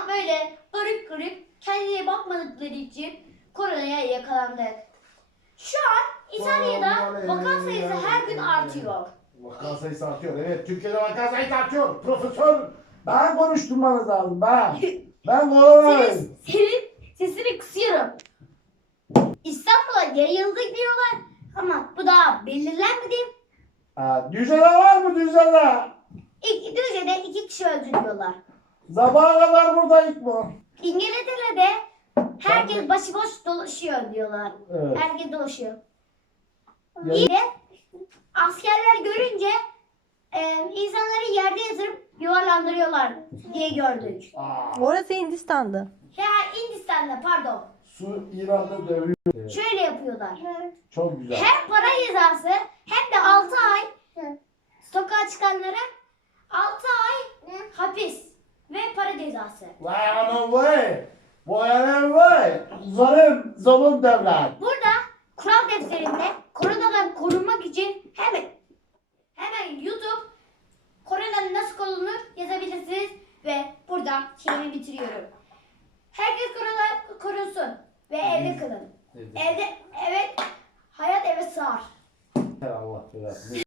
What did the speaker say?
böyle garip garip kendine bakmadıkları için koronaya yakalandık. Şu an İtalya'da vaka sayısı her gün artıyor. Vaka sayısı artıyor. Evet, Türkiye'de vaka sayısı artıyor. Profesör, ben konuşturmanız lazım. Ben koronayım. Senin sesini kısıyorum. İstanbul'a yayıldı diyorlar ama bu daha belirlenmedi. Düzede var mı düzede? Düzce'de 2 kişi öldü diyorlar. Sabaha kadar buradayız mı? İngiltere'de herkes başıboş dolaşıyor diyorlar. Evet. Herkes dolaşıyor. Ya- İyi de askerler görünce insanları yerde yatırıp yuvarlandırıyorlar diye gördük. Orası Hindistan'dı. Ya Hindistan'da pardon. Su İran'da dövüyor. Şöyle yapıyorlar. Çok güzel. Hem para cezası hem de 6 ay sokağa çıkanlara 6 ay hapis ve para cezası. Vay anam vay. Vay anam vay. Zalim devlet. Burada kural defterinde koronadan korunmak için hemen YouTube koronadan nasıl korunur yazabilirsiniz ve buradan şeyimi bitiriyorum. Herkes korona korunsun ve evde kalın. Evde